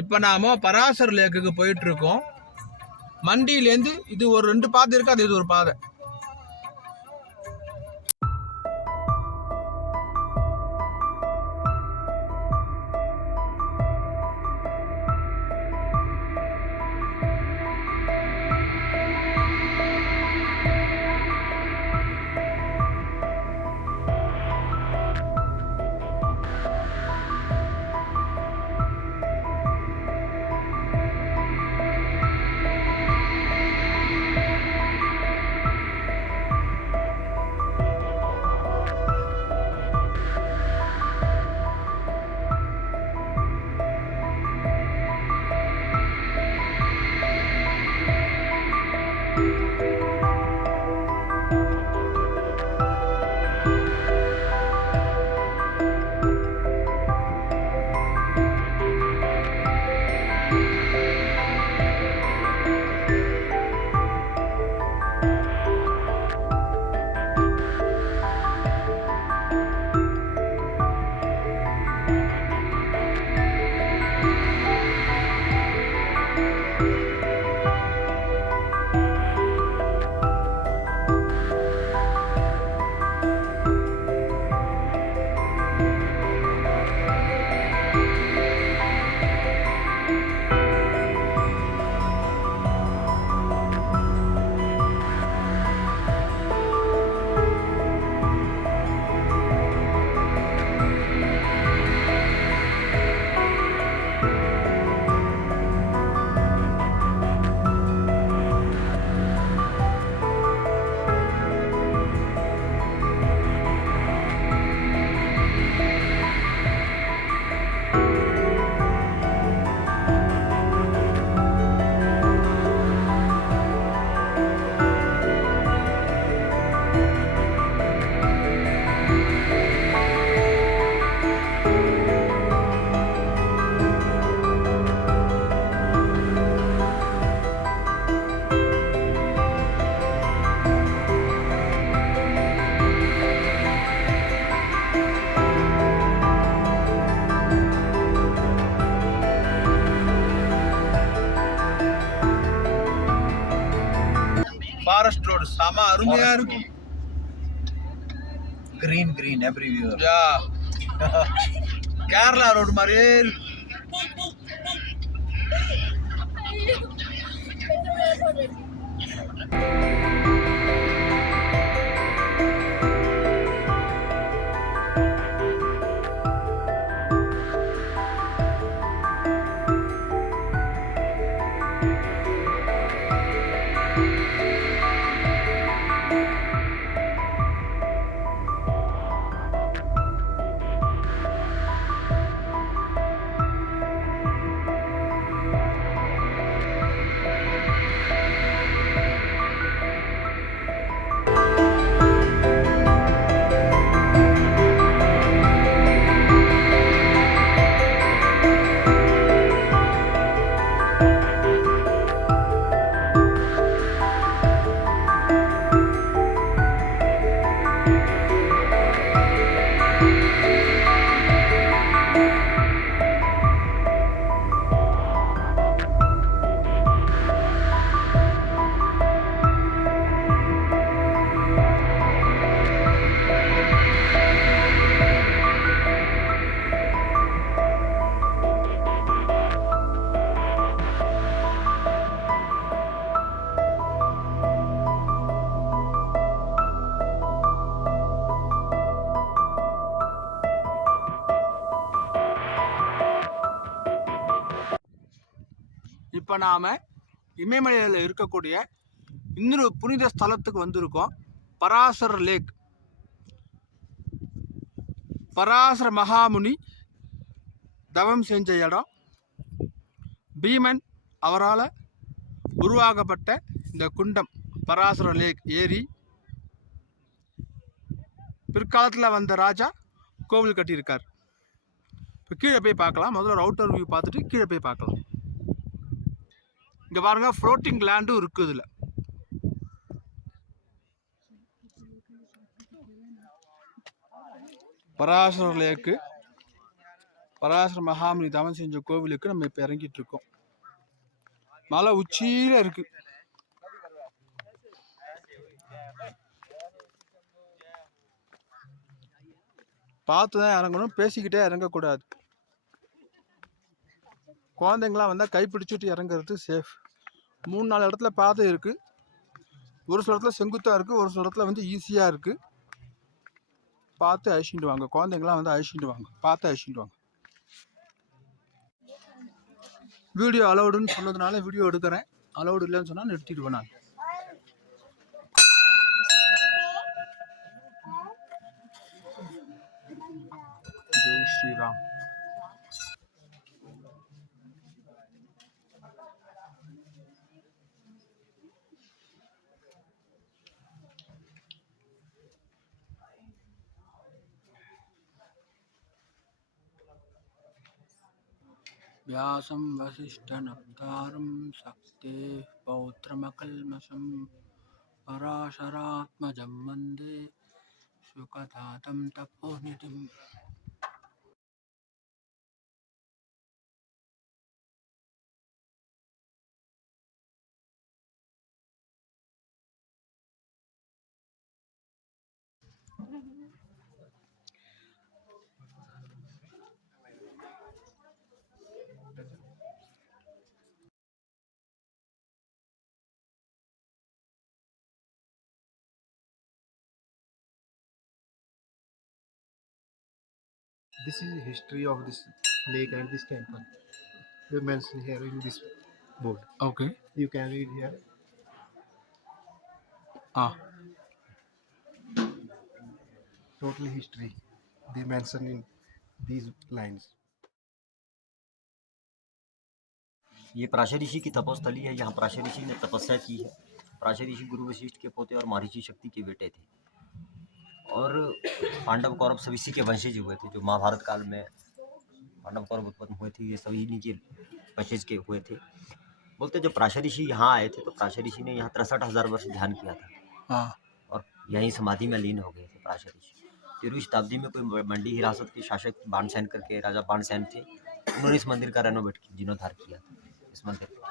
இப்போ நாம பராசர் லேக்குக்கு போயிட்டு இருக்கோம். மண்டியிலேருந்து இது ஒரு 2 பாதை இருக்கு, அது இது ஒரு பாதை. ஃபாரஸ்ட் ரோடு செம அருமையா இருக்கு. Green everywhere. Yeah Kerala road மாதிரியே இருக்கு. இப்போ நாம் இமயமலையில் இருக்கக்கூடிய இன்னொரு புனித ஸ்தலத்துக்கு வந்திருக்கோம். பராசர் லேக். பராசர மகாமுனி தவம் செஞ்ச இடம். பீமன் அவரால் உருவாக்கப்பட்ட இந்த குண்டம் பராசர லேக் ஏரி. பிற்காலத்தில் வந்த ராஜா கோவில் கட்டியிருக்கார். இப்போ கீழே போய் பார்க்கலாம். முதல்ல ஒரு அவுட்டர் வியூ பார்த்துட்டு கீழே போய் பார்க்கலாம். இங்கே பாருங்கள், ஃப்ளோட்டிங் லேண்டும் இருக்குது இதில். பராசர லேக்கு, பராசர மகாமுனி தவம் செஞ்ச கோவிலுக்கு நம்ம இப்போ இறங்கிட்டு இருக்கோம். மலை உச்சியில இருக்கு. பார்த்து தான் இறங்கணும், பேசிக்கிட்டே இறங்கக்கூடாது. குழந்தைங்களாம் வந்தால் கைப்பிடிச்சிட்டு இறங்குறது சேஃப். 3-4 இடத்துல பாதை இருக்குது. ஒரு சில இடத்துல செங்குத்தாக இருக்குது, ஒரு சில இடத்துல வந்து ஈஸியாக இருக்குது. பார்த்து அழிச்சிட்டு வாங்க. குழந்தைங்களாம் வந்து அழிச்சிட்டு வாங்க, பார்த்து அழிச்சிட்டு வாங்க. வீடியோ அலௌடுன்னு சொன்னதுனால வீடியோ எடுக்கிறேன். அலௌடு இல்லைன்னு சொன்னால் நிறுத்திடுவேன் நான். ஜெய் ஸ்ரீராம். व्यासं वसिष्ठनप्तारं शक्ते पौत्रमकल्मषं पराशरात्मजं वन्दे सुखदातं तपोनिधिम्. This is the history of this lake and this temple. They mentioned here in this board. Okay. You can read here. Total history. They mentioned in these lines. ये पराशर ऋषि की तपोस्थली है। यहाँ पराशर ऋषि ने तपस्या की है। पराशर ऋषि गुरु वशिष्ठ के पोते और महर्षि शक्ति के बेटे थे और पांडव कौरव सब इसी के वंशज हुए थे। जो महाभारत काल में पांडव कौरव उत्पन्न हुए थे, ये सभी इन्हीं के वंशज के हुए थे। बोलते जब पराशर ऋषि यहाँ आए थे तो पराशर ऋषि ने यहाँ 63,000 वर्ष ध्यान किया था और यहीं समाधि में लीन हो गए थे पराशर ऋषि। 13वीं शताब्दी में कोई मंडी हिरासत के शासक बाणसेन करके राजा बाणसेन थे, उन्होंने इस मंदिर का रेनोवेट जीर्णोद्धार किया था इस मंदिर का।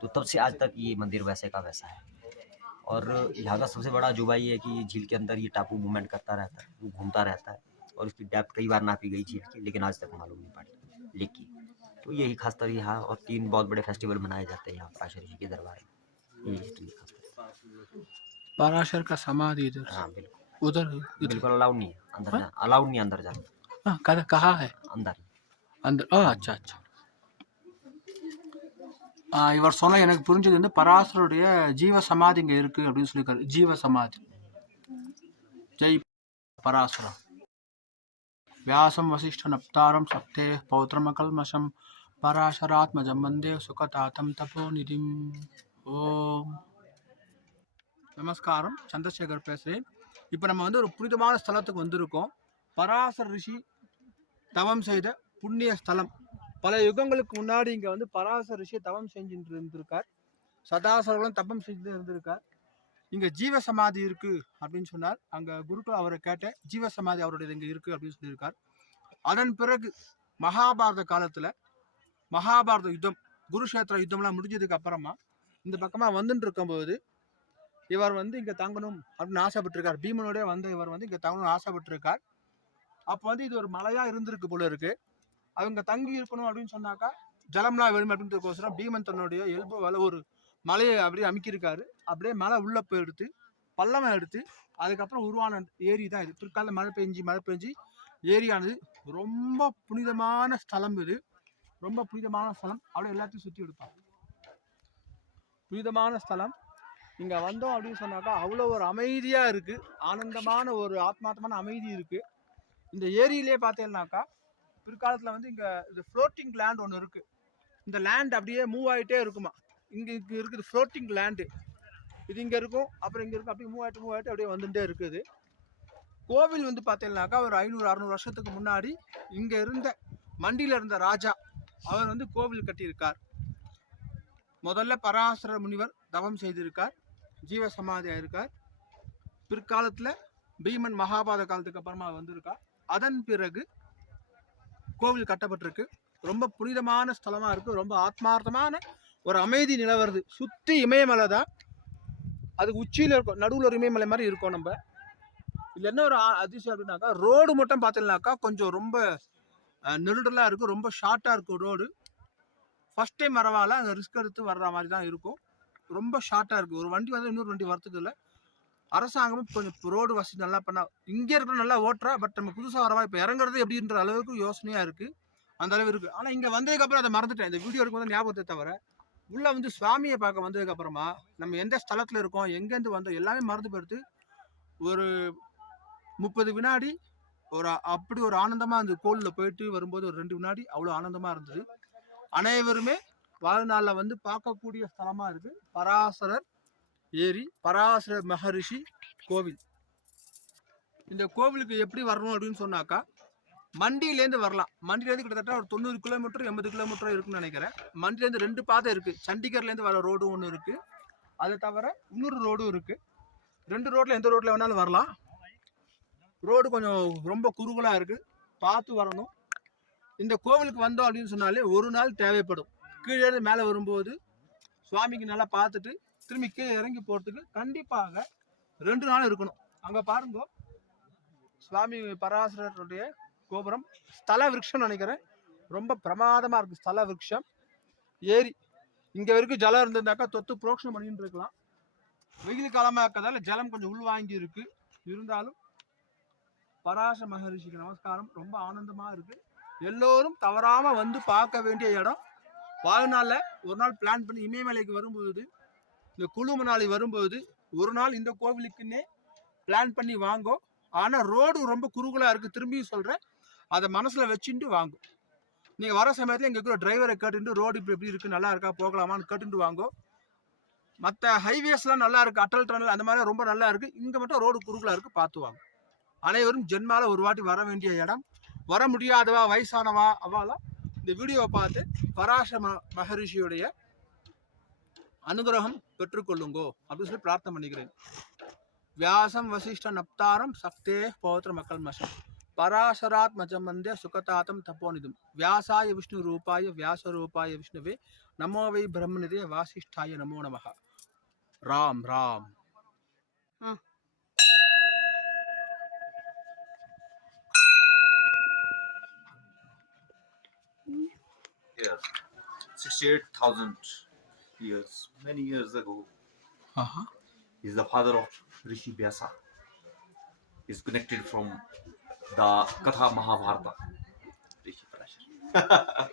तो तब से आज तक ये मंदिर वैसे का वैसा है। और यहाँ का सबसे बड़ा अजूबा ये है कि झील के अंदर ये टापू मूवमेंट करता रहता है, वो घूमता रहता है और उसकी डेप्थ कई बार नापी गई झील की, लेकिन आज तक मालूम नहीं पड़ी लेक की। तो यही खासतर यहाँ और 3 बहुत बड़े फेस्टिवल मनाए जाते हैं यहाँ पराशर ऋषि के दरबार में। यही हिस्ट्री खासतर। पराशर का समाधि इधर। हाँ बिल्कुल उधर बिल्कुल अलाउड नहीं है अंदर जाना, अलाउड नहीं अंदर जाना। कहाँ है? अंदर अंदर। अच्छा अच्छा। இவர் சொன்ன எனக்கு புரிஞ்சது வந்து பராசருடைய ஜீவ சமாதி இங்கே இருக்கு அப்படின்னு சொல்லியிருக்காரு. ஜீவ சமாதி. ஜெய் பராசரா. व्यासं वसिष्ठनप्तारं शक्ते पौत्रमकल्मषं पराशरात्मजं वन्दे सुखदातं तपोनिधिम्. ஓம் நமஸ்காரம், சந்திரசேகர் பேசுகிறேன். இப்போ நம்ம வந்து ஒரு புனிதமான ஸ்தலத்துக்கு வந்திருக்கோம். பராசர ரிஷி தவம் செய்த புண்ணிய ஸ்தலம். பல யுகங்களுக்கு முன்னாடி இங்கே வந்து பராசர ரிஷி தவம் செஞ்சுட்டு இருந்திருக்கார். சதாசர்களும் தபம் செஞ்சு இருந்திருக்கார். இங்கே ஜீவ சமாதி இருக்கு அப்படின்னு சொன்னார். அங்கே குருக்கள் அவரை கேட்ட ஜீவ சமாதி அவருடைய இங்கே இருக்கு அப்படின்னு சொல்லியிருக்கார். அதன் பிறகு மகாபாரத காலத்தில் மகாபாரத யுத்தம், குருஷேத்திர யுத்தம்லாம் முடிஞ்சதுக்கு அப்புறமா இந்த பக்கமாக வந்துட்டு இருக்கும்போது இவர் வந்து இங்கே தங்கணும் அப்படின்னு ஆசைப்பட்டிருக்கார். பீமனோடய வந்து இவர் வந்து இங்கே தங்கணும்னு ஆசைப்பட்டிருக்கார். அப்போ வந்து இது ஒரு மலையாக இருந்திருக்கு போல இருக்கு. அவங்க தங்கி இருக்கணும் அப்படின்னு சொன்னாக்கா ஜலம்லாம் வேணும் அப்படின்றதுக்கோசரம் பீமன் தன்னுடைய எல்பு வலை ஒரு மலையை அப்படியே அமுக்கியிருக்காரு. அப்படியே மலை உள்ள போய் எடுத்து பள்ளமா எடுத்து அதுக்கப்புறம் உருவான ஏரி தான் இது. பிற்கால மழை பெஞ்சு ஏரியானது ரொம்ப புனிதமான ஸ்தலம். இது ரொம்ப புனிதமான ஸ்தலம். அப்படியே எல்லாத்தையும் சுற்றி எடுப்பாங்க. புனிதமான ஸ்தலம். இங்கே வந்தோம் அப்படின்னு சொன்னாக்கா அவ்வளோ ஒரு அமைதியாக இருக்குது. ஆனந்தமான ஒரு ஆத்மார்த்தமான அமைதி இருக்குது. இந்த ஏரியிலே பார்த்தீங்கன்னாக்கா பிற்காலத்தில் வந்து இங்கே இது ஃப்ளோட்டிங் லேண்ட் ஒன்று இருக்குது. இந்த லேண்ட் அப்படியே மூவ் ஆகிட்டே இருக்குமா. இங்கே இருக்குது ஃப்ளோட்டிங் லேண்டு. இது இங்கே இருக்கும், அப்புறம் இங்கே இருக்கும், அப்படியே மூவ் ஆகிட்டு அப்படியே வந்துட்டே இருக்குது. கோவில் வந்து பார்த்தீங்கன்னாக்கா ஒரு 500-600 வருஷத்துக்கு முன்னாடி இங்கே இருந்த மண்டியில் இருந்த ராஜா அவர் வந்து கோவில் கட்டியிருக்கார். முதல்ல பராசர முனிவர் தவம் செய்திருக்கார், ஜீவ சமாதியாக இருக்கார். பிற்காலத்தில் பீமன் மகாபாரத காலத்துக்கு அப்புறமா வந்திருக்கார். அதன் பிறகு கோவில் கட்டப்பட்டிருக்கு. ரொம்ப புனிதமான ஸ்தலமா இருக்கு. ரொம்ப ஆத்மார்த்தமான ஒரு அமைதி நிலவருது. சுத்தி இமயமலை தான். அதுக்கு உச்சியில இருக்கும், நடுவில் ஒரு இமயமலை மாதிரி இருக்கும். நம்ம இதுல என்ன ஒரு அதிசயம் அப்படின்னாக்கா, ரோடு மட்டும் பார்த்தீங்கன்னாக்கா கொஞ்சம் ரொம்ப நெருடலா இருக்கும். ரொம்ப ஷார்ட்டா இருக்கும் ரோடு. ஃபர்ஸ்ட் டைம் வரவால அந்த ரிஸ்க் எடுத்து வர்ற மாதிரி தான் இருக்கும். ரொம்ப ஷார்ட்டா இருக்கு. ஒரு வண்டி வந்து இன்னொரு வண்டி வரத்துக்கு இல்லை. அரசாங்கமும் கொஞ்சம் ரோடு வசதி நல்லா பண்ணா, இங்க இருக்கிற நல்லா ஓட்டுறா. பட் நம்ம புதுசா வரவா இப்ப இறங்குறது எப்படின்ற அளவுக்கு யோசனையா இருக்கு. அந்த அளவு இருக்கு. ஆனா இங்க வந்ததுக்கு அப்புறம் அதை மறந்துட்டேன். இந்த வீடியோ எடுக்கும்போது ஞாபகத்தை தவிர, உள்ள வந்து சுவாமியை பார்க்க வந்ததுக்கு அப்புறமா நம்ம எந்த ஸ்தலத்துல இருக்கோம், எங்கேருந்து வந்தோம் எல்லாமே மறந்து போயிடுது. ஒரு 30 வினாடி ஒரு அப்படி ஒரு ஆனந்தமா அந்த கோவில்ல போயிட்டு வரும்போது ஒரு 2 வினாடி அவ்வளவு ஆனந்தமா இருந்தது. அனைவருமே வாழ்நாள்ல வந்து பார்க்கக்கூடிய ஸ்தலமா இருக்கு பராசரர் ஏரி, பராசர மகரிஷி கோவில். இந்த கோவிலுக்கு எப்படி வரணும் அப்படின்னு சொன்னாக்கா, மண்டியிலேருந்து வரலாம். மண்டியிலேருந்து கிட்டத்தட்ட ஒரு 90 கிலோமீட்டர் 80 கிலோமீட்டர் இருக்குன்னு நினைக்கிறேன். மண்டியிலேருந்து 2 பாதை இருக்கு. சண்டிகர்லேருந்து வர ரோடு ஒன்று இருக்கு. அதை தவிர இன்னொரு ரோடும் இருக்கு. 2 ரோட்ல எந்த ரோட்ல வேணாலும் வரலாம். ரோடு கொஞ்சம் ரொம்ப குறுகலா இருக்கு, பார்த்து வரணும். இந்த கோவிலுக்கு வந்தோம் அப்படின்னு சொன்னாலே ஒரு நாள் தேவைப்படும். கீழே இருந்து மேலே வரும்போது சுவாமிக்கு நல்லா பார்த்துட்டு திரும்பி கீழே இறங்கி போறதுக்கு கண்டிப்பாக 2 நாள் இருக்கணும். அங்க பாருங்க, சுவாமி பராசரருடைய கோபுரம் ஸ்தல விருட்சம் நினைக்கிறேன். ரொம்ப பிரமாதமா இருக்கு. ஸ்தல விருட்சம் ஏரி இங்க வரைக்கும் ஜலம் இருந்திருந்தாக்கா தொத்து புரோக்ஷனம் பண்ணிட்டு இருக்கலாம். வெயில் காலமா இருக்கிறதால ஜலம் கொஞ்சம் உள்வாங்கி இருக்கு. இருந்தாலும் பராச மகரிஷிக்கு நமஸ்காரம். ரொம்ப ஆனந்தமா இருக்கு. எல்லோரும் தவறாம வந்து பார்க்க வேண்டிய இடம். வாழ்நாள்ல ஒரு நாள் பிளான் பண்ணி இமயமலைக்கு வரும்போது, இந்த குழு மணாலி வரும்போது ஒரு நாள் இந்த கோவிலுக்குன்னே பிளான் பண்ணி வாங்கோ. ஆனா ரோடு ரொம்ப குறுகலா இருக்கு. திரும்பியும் சொல்றேன், அதை மனசுல வச்சுட்டு வாங்கும். நீங்க வர சமயத்துல இங்க இருக்கிற டிரைவரை கேட்டுட்டு ரோடு இப்ப எப்படி இருக்கு, நல்லா இருக்கா, போகலாமான்னு கேட்டுட்டு வாங்கோ. மற்ற ஹைவேஸ்லாம் நல்லா இருக்கு, அட்டல் டனல் அந்த மாதிரி ரொம்ப நல்லா இருக்கு. இங்க மட்டும் ரோடு குறுகலா இருக்கு, பார்த்து வாங்க. அனைவரும் ஜென்மால ஒரு வாட்டி வர வேண்டிய இடம். வர முடியாதவா, வயசானவா, அவாலாம் இந்த வீடியோவை பார்த்து பராச மகரிஷியுடைய அனுகிரகம் பெற்றுக்கொள்ளுங்கோ அப்படின்னு சொல்லி பிரார்த்தனை பண்ணிக்கிறேன். வியாசம் வசிஷ்ட நப்தாரம் சக்தே பௌத்திர மக்கள் மசம் பராசராத் மஜமந்தே சுகதாத்தம் தப்போனிதும் வியாசாய விஷ்ணு ரூபாய வியாச ரூபாய விஷ்ணுவே நமோ வை பிரம்மனிதே வாசிஷ்டாய நமோ நமஹ. Ram Ram. Yes, 68,000 years, many years ago, is the father of Rishi Vyasa. Is connected from the Katha Mahabharata. Rishi Parashar.